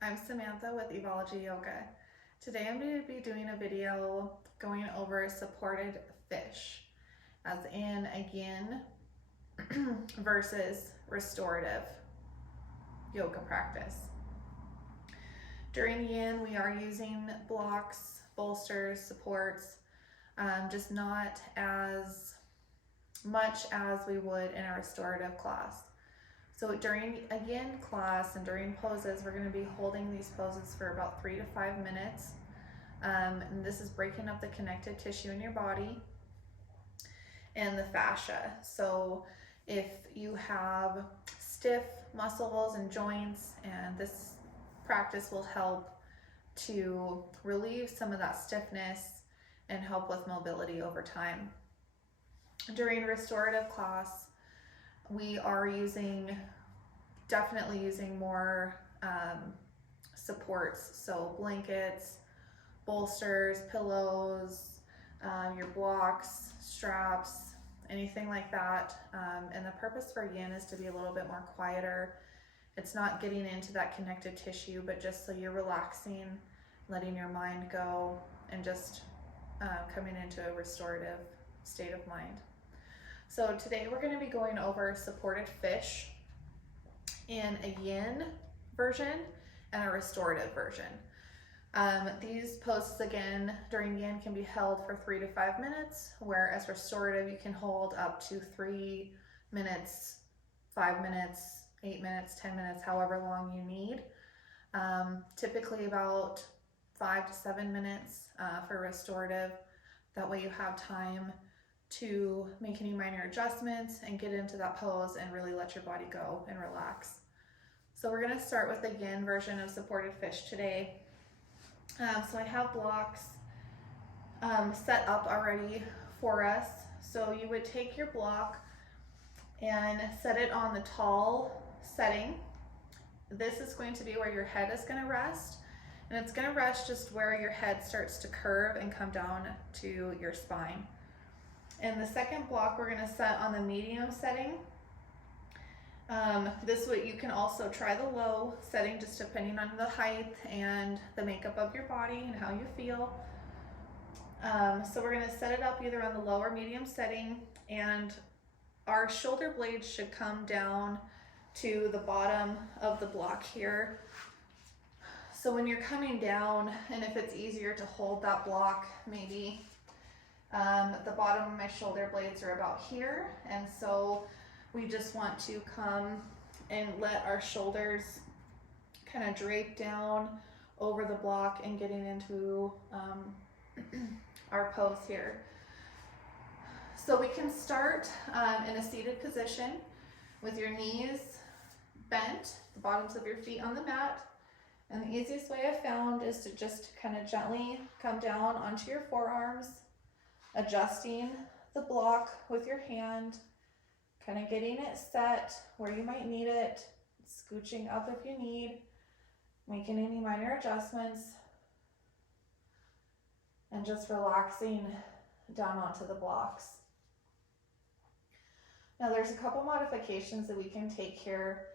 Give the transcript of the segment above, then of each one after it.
I'm Samantha with Evology Yoga. Today I'm going to be doing a video going over supported fish, as in yin versus restorative yoga practice. During yin, we are using blocks, bolsters, supports, just not as much as we would in a restorative class. So during a yin class and during poses, we're going to be holding these poses for about 3 to 5 minutes. And this is breaking up the connective tissue in your body and the fascia. So if you have stiff muscles and joints, and this practice will help to relieve some of that stiffness and help with mobility over time. During restorative class, we are definitely using more supports, so blankets, bolsters, pillows, your blocks, straps, anything like that. And the purpose for yin is to be a little bit more quieter. It's not getting into that connective tissue, but just so you're relaxing, letting your mind go, and just coming into a restorative state of mind. So today we're going to be going over supported fish in a yin version and a restorative version. These poses again during yin can be held for 3 to 5 minutes, whereas restorative you can hold up to 3 minutes, 5 minutes, 8 minutes, 10 minutes, however long you need. Typically about 5 to 7 minutes for restorative. That way you have time to make any minor adjustments and get into that pose and really let your body go and relax. So we're going to start with the yin version of supported fish today. So I have blocks set up already for us. So you would take your block and set it on the tall setting. This is going to be where your head is going to rest, and it's going to rest just where your head starts to curve and come down to your spine. And the second block we're going to set on the medium setting. This way you can also try the low setting, just depending on the height and the makeup of your body and how you feel. So we're going to set it up either on the low or medium setting, and our shoulder blades should come down to the bottom of the block here. So when you're coming down, and if it's easier to hold that block, maybe the bottom of my shoulder blades are about here, and so we just want to come and let our shoulders kind of drape down over the block and getting into our pose here. So we can start in a seated position with your knees bent, the bottoms of your feet on the mat. And the easiest way I've found is to just kind of gently come down onto your forearms, adjusting the block with your hand, kind of getting it set where you might need it, scooching up if you need, making any minor adjustments, and just relaxing down onto the blocks. Now there's a couple modifications that we can take here.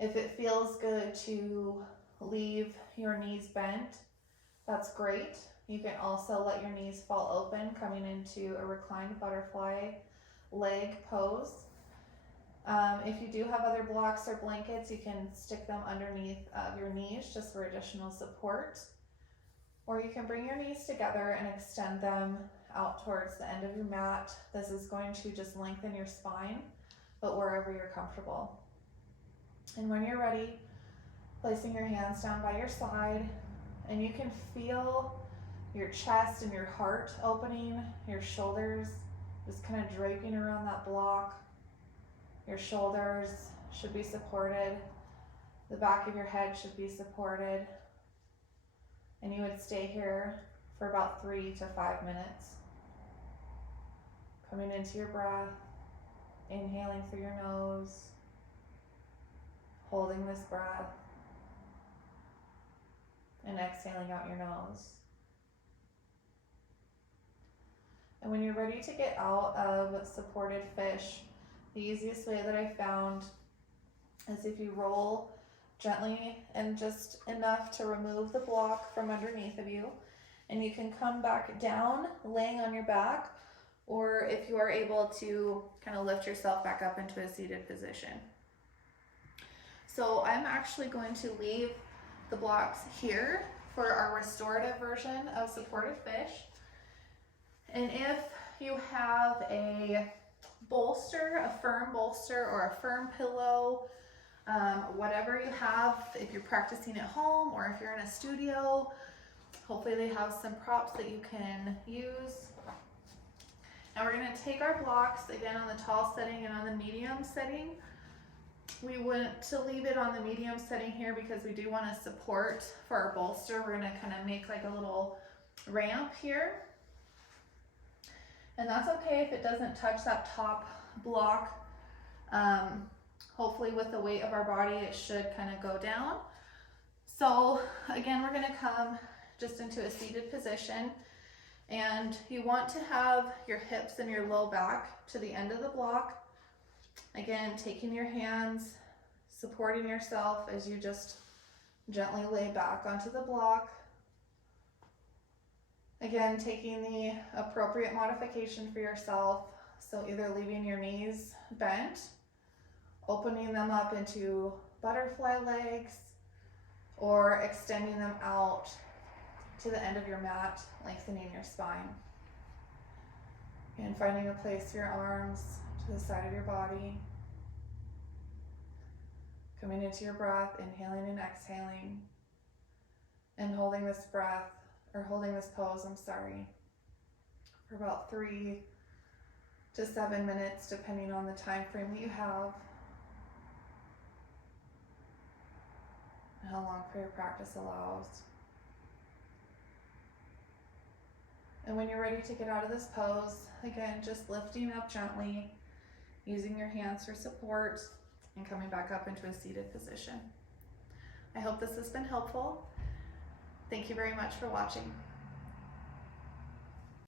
If it feels good to leave your knees bent, that's great. You can also let your knees fall open, coming into a reclined butterfly leg pose. If you do have other blocks or blankets, you can stick them underneath your knees just for additional support. Or you can bring your knees together and extend them out towards the end of your mat. This is going to just lengthen your spine, but wherever you're comfortable. And when you're ready, placing your hands down by your side, and you can feel your chest and your heart opening, your shoulders just kind of draping around that block. Your shoulders should be supported. The back of your head should be supported. And you would stay here for about 3 to 5 minutes. Coming into your breath, inhaling through your nose, holding this breath, and exhaling out your nose. And when you're ready to get out of supported fish, the easiest way that I found is if you roll gently and just enough to remove the block from underneath of you. And you can come back down laying on your back, or if you are able to kind of lift yourself back up into a seated position. So I'm actually going to leave the blocks here for our restorative version of supported fish. And if you have a bolster, a firm bolster or a firm pillow, whatever you have, if you're practicing at home or if you're in a studio, hopefully they have some props that you can use. Now we're going to take our blocks again on the tall setting and on the medium setting. We want to leave it on the medium setting here because we do want to support for our bolster. We're going to kind of make like a little ramp here. And that's okay if it doesn't touch that top block. Hopefully with the weight of our body, it should kind of go down. So again, we're going to come just into a seated position, and you want to have your hips and your low back to the end of the block. Again, taking your hands, supporting yourself as you just gently lay back onto the block. Again, taking the appropriate modification for yourself. So either leaving your knees bent, opening them up into butterfly legs, or extending them out to the end of your mat, lengthening your spine. And finding a place for your arms to the side of your body. Coming into your breath, inhaling and exhaling, and holding this breath, or holding this pose, for about 3 to 7 minutes, depending on the time frame that you have, and how long for your practice allows. And when you're ready to get out of this pose, again, just lifting up gently, using your hands for support, and coming back up into a seated position. I hope this has been helpful. Thank you very much for watching.